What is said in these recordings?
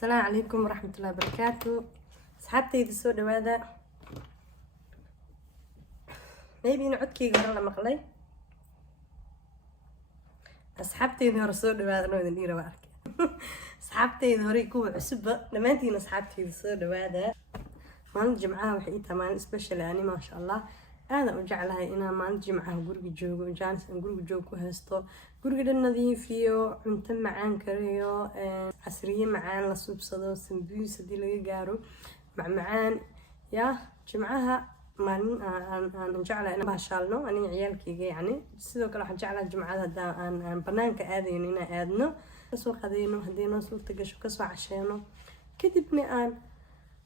السلام عليكم ورحمة الله وبركاته. أصحابتي soo dhawaada. maybe in codkayga hore la maqlay. Asxaabteyda hore soo dhawaada anoo idin dhiira waa arkay. Asxaabteyda hore kuwa cusubba dhammaantiin asxaabteyda soo dhawaada. Maalin Jimcaha waxay ii tahay maalin special ani maasha Allah. Aad u jeclahay inaan maalin Jimcaha guriga joogo, jaanis aan guriga joog ku haysto, guriga dhan nadiifiyo, cunto macaan kariyo, casriye macaan la suubsado, sambuus hadii laga gaaro, macmacaan ya Jimcaha maalin aan jeclahay inaan baashaalno aniga ciyaalkayga yani sidoo kale waxaan jeclahay Jimcada hadaa aan banaanka aadayno inaan aadno kasoo qadayno hadii noo suurta gasho kasoo casheeno kadibna aan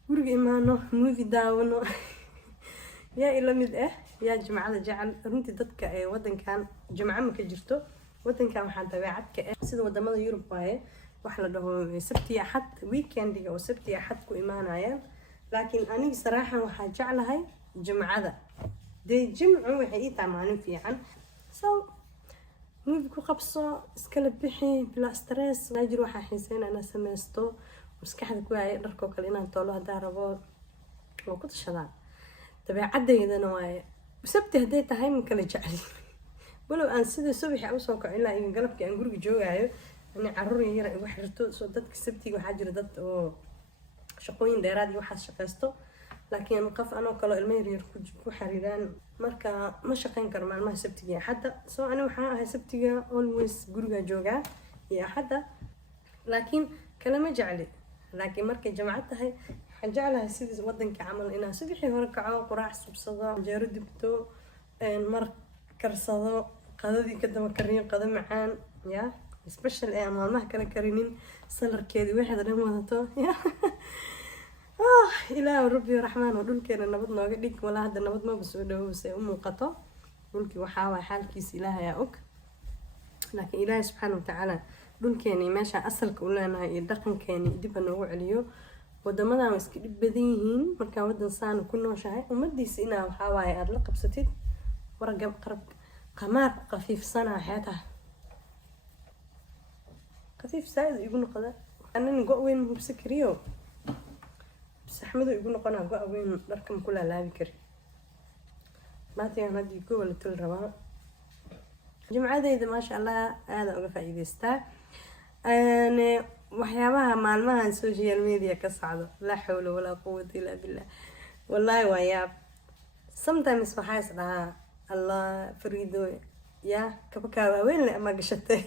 guriga imaano movie daawano يا إلا مد يا جماعة جعل runtii dadka ee wadankan jimco ma ka jirto wadankan waxaan dabeecad ka ah sida wadamada Yurub waaye wax la dhaho sabti axad weekendiga oo sabti axad ku imaanayaan laakiin aniga saraaxan waxaan jeclahay jimcada de jimcu waxay ii tahay maalin fiican so mid ku qabso iskala bixi bila stress naajir waxa xiiseynaa inaan sameysto maskaxda ku ay dharko kale inaan toolo hadaa rabo oo ku tashadaa dabeecaddeydana waaye sabti haday tahay min kala jecel walow aan sida subaxii u soo kaco ilaa in galabkii aan guriga joogaayo ani caruur yar ay wax xirto soo dadka sabtiga waxa jira dad oo shaqooyin dheeraad iyo waxa shaqeysto laakiin qof anoo kale ilmo yar ku xariiraan marka ma shaqeyn karo maalmaha sabtiga hadda soo ani waxaan ahay sabtiga always guriga joogaa iyo hadda laakiin kala ma jecli laakiin markay jamacad tahay جعلها سيد ودن كعمل إنها سبحي هرك عاق وراح سبصدا جارد بتو مر كرصدا قذدي كده مكرين قدم معان يا سبيشال أعمال ما كنا كريمين سلر كذي واحد لهم هذا يا إله ربي الرحمن ودول كنا نبضنا قديك ولا هذا نبض ما بس وده بس قطع دولك وحاول حال كيس إله يا أوك لكن إله سبحانه وتعالى دول كاني ماشى أصل كلنا يدقن كاني دب النوع عليه wadamadan way iska dib badan yihiin marka wadan saan ku nooshahay umadiisa inaa waxa waaye aad la qabsatid warqab qarab qamaar qafiifsana xataa qafiif saad igu noqda anani go weyn hubsi kariyo saxmadu igu noqona go weyn dharkan kula laabi kari maatiyan hadii ku wala tul rabaa jimcadeyda ma sha Allah aad uga faa'iideystaa waxyaabaha maalmahan social media ka socdo la hawla wala quwwata illa billah wallahi waa yaab sometimes waxaa isdhahaa Allah fariido ya kabaka weyn la ama gashatay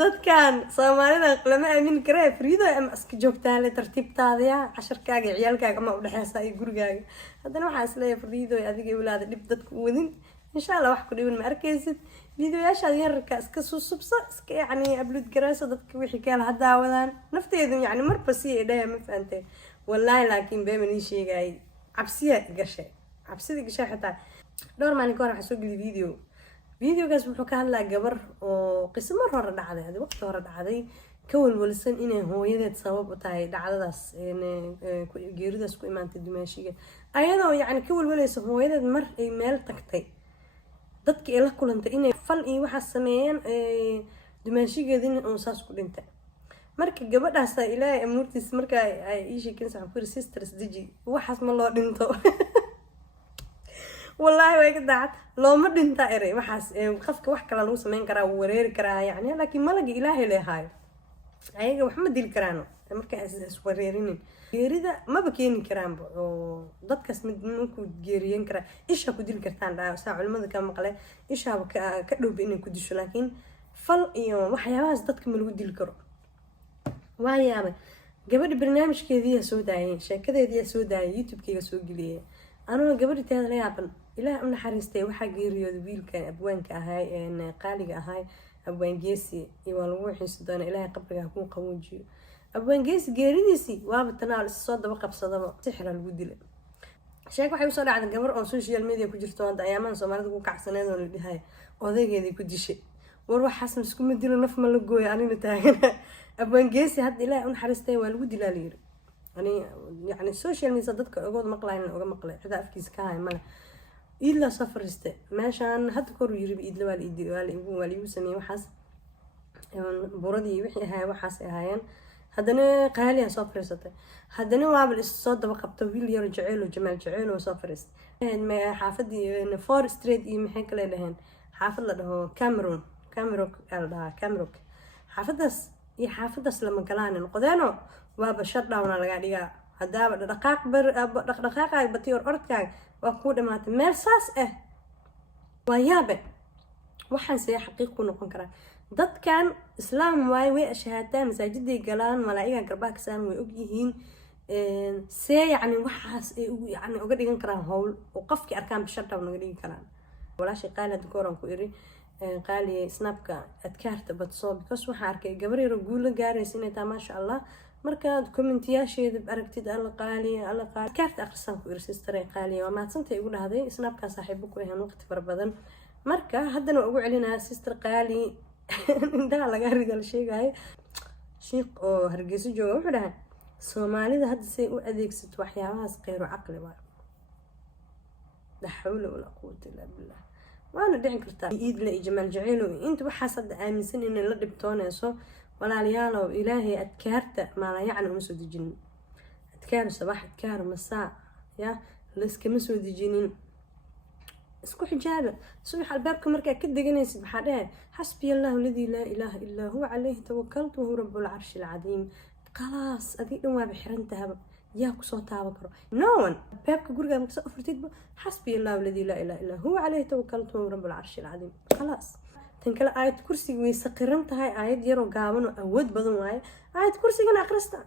dadkan Soomaalida lama aamin karay fariido ama iska joogtaa la tartiibtaada casharkaaga ciyaalkaaga ma u dhaxaysa ay gurigaaga haddana waxaa isleeyahay fariido adiga walaada dib dadku wadin إن شاء الله واحد يقول ما أركزت فيديوهات يركز كسوسبسة يعني أبلود جراسة ضد كوي حكاية هذا وذان نفتي يعني مر بسيء ده ما فهمت والله لكن بيعمل شيء جاي عبسية قشة عبسية قشة حتى دور ما نكون حسوق لي فيديو كاس بحكي هلا جبر وقسم مرة رد عليه هذا وقت رد عليه كون ولسن إنه هو يد صواب وتاي دعادس إنه جيردس كوي ما أنت دمشقية أيضا يعني كون ولسن هو يد مر إيميل تكتي dadka ay la kulantay inay fal iyo waxa sameeyeen dumaashigeedina oo saas ku dhintay marka gabadhaas ilaahay amuurtiis marka ay ii sheekeen sax ku sisters diji waxaas ma loo dhinto wallahi way ka dacad looma dhinta eray waxaas qofka wax kale lagu sameyn karaa wareeri karaa yani laakiin malaga ilaahay leeyahay ayaga wax ma dil karaano marka is wareerinin geerida ma bakeeni karaan oo dadkaas mid ku geeriyen kara isha ku dil kartaan dhaa saa culimada ka maqlay isha ka dhoob inay ku disho laakiin fal iyo waxyaabahaas dadka ma lagu dil karo waayaaba gabadha barnaamijkeedii soo daayay sheekadeedii soo daayay YouTube-kayga soo geliyay anoo gabadha teeda la yaaban ilaahay u naxariistay waxa geeriyooday wiilka abwaanka ahay ee qaaliga ahay abwaan geesi iyo waa lagu xiiso doona ilaahay qabriga ku qaboojiyo abwaan geesi geeridiisi waaba tanaal soo daba qabsadaba sixir lagu dilay sheek waxay soo dhacday gabar oo social media ku jirto wada ayaaman Soomaalida ku kacsaneed oo la dhahay odaygeedii ku dishay war waxaas isku midilo naf ma la gooyo anina taagan abwaan geesi had ilaahay u naxariistay waa lagu dilaa leeyahay ani yani social media dadka ogood maqlayna oga maqlay cida afkiisa ka hay male إلا سفرست ماشان هاد كورو يربي إدلوا الإدلوا اللي يوسمي وحس buradii wixii ahaa waxaas ahaayeen haddana qaaliya soo fariisatay haddana waaba soo daba qabto wiil yar jaceyl oo jamaal jaceyl oo soo fariistay xaafadii four street iyo maxay kale dhaheen xaafad la dhaho Cameroon la dhahaa Cameroon xaafadaas iyo xaafadaas lama galaan noqdeeno waaba shutdown laga dhigaa hadaba dhaqdhaqaaqaaga batiyor orodkaaga waa ku dhamaatay meel saas waa yaabe waxaan see xaqiiq ku noqon karaa dadkan islaam waay way shahaadaan masaajiday galaan malaa'iga garbaha kasaan way og yihiin see yacni waxaas ay yacni uga dhigan karaan howl oo qofkii arkaan shutdown uga dhigi karaan walaashay qaali hadda kooran ku iri qaali snapka adkaarta badso because waxaan arkay gabar yar oo guulo gaaraysa inay tahay maasha allah markaad commentiyaasheeda aragtid alla qaaliya adkaarta akhrisan ku iri sister qaaliya waa maadsantay igu dhahday snapka saaxiibo ku ahaan waqti fara badan marka haddana ugu celinaa sister qaali indhaha laga riga la sheegayo sheekh oo hargeysa jooga wuxuu dhahay soomaalida hadda say u adeegsato waxyaabahaas qeyro caqli waa la xawla wala quwwata illa billah waana dhicin kartaa iidle iyo jamaal jaceylo inta waxaas hadda aaminsan inay la dhibtoonayso walaalayaalow ilaahay adkaarta maala yacni uma soo dejinin adkaaru sabax adkaaru masaa ya layskama soo dejinin isku xijaaba subax albaabka markaa ka deganaysid waxaa dhahay xasbiya allahu ladii laa ilaaha illaa huwa calayhi tawakaltu wahuwa rabbul carshi alcadiim khalaas adii dhan waaba xiran tahaba yaa kusoo taaba karo no one albaabka gurigaa marka soo furtidba xasbiya allahu ladii laa ilaaha illaa huwa calayhi tawakaltu wahuwa rabbul carshi alcadiim khalaas tan kale aayad kursiga way saqiran tahay aayad yaroo gaaban oo awood badan waaye aayad kursigana akhrista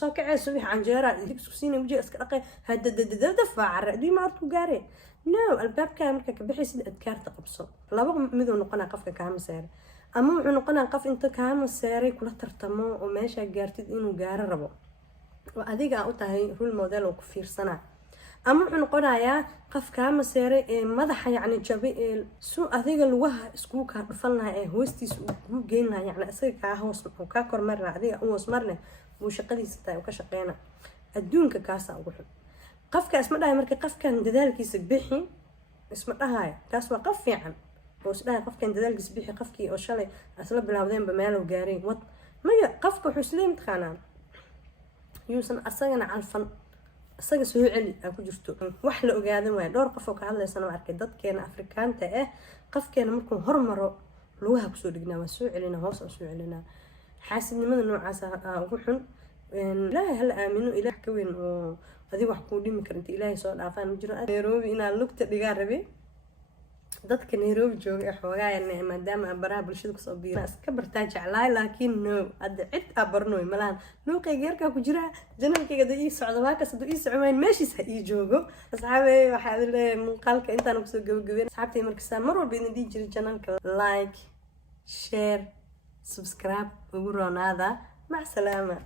soo kacee subax canjeera isku siinay wajiga iska dhaqay hadadadadada faacara adii maad ku gaaree no albaabkaa markaa ka bixaysid adkaarta qabso laba miduu noqonaa qofka kaama seeray ama wuxuu noqonaa qof inta kaama seeray kula tartamo oo meeshaa gaartid inuu gaaro rabo oo adiga u tahay role model oo ku fiirsanaa ama wuxuu noqonayaa qof kaama seeray ee madaxa yacni jabay ee suu adiga lugaha iskugu kaa dhufan lahaa ee hoostiisa uu kugu geyn lahaa yacni isaga kaa hoos oo kaa kormari lahaa adiga u hoos marne buu shaqadiisa tahay oo ka shaqeyna adduunka kaasaa ugu xun qofka isma dhahay marka qofkan dadaalkiisa bixi isma dhahay taas waa qof fiican oo isdhahay qofkan dadaalkiisa bixi qofkii oo shalay asla bilowdeenba meelow gaaray wad maya qofka wuxuu isleeyahay taqaanaa yuusan asagana calfan asaga soo celi aa ku jirto wax la ogaadan waayo dhowr qof oo ka hadlaysana waa arkay dadkeena afrikaanta qofkeena markuu hormaro lugaha kusoo dhignaa waa soo celina hoos oo soo celinaa xaasidnimada noocaas ugu xun ilaahay hala aamino ilaah ka weyn oo adiga wax kuu dhimi karinta ilaahay soo dhaafaan ma jiro Nairobi inaa lugta dhigaa rabe dadka Nairobi jooga ee xoogaa maadaama baraha bulshada kusoo biira iska bartaa jeclaay laakiin no hadda cid abarnooy malahan luuqayga yarkaa ku jira janalkayga da ii socdo waakas hadduu ii socmayn meeshiis ha ii joogo asxaabey waxaa idin leeyahay muuqaalka intaan kusoo gabagabeyn asxaabtay markasta mar walba idin dhihi jiray janalka like share subscribe ugu roonaada mac salaama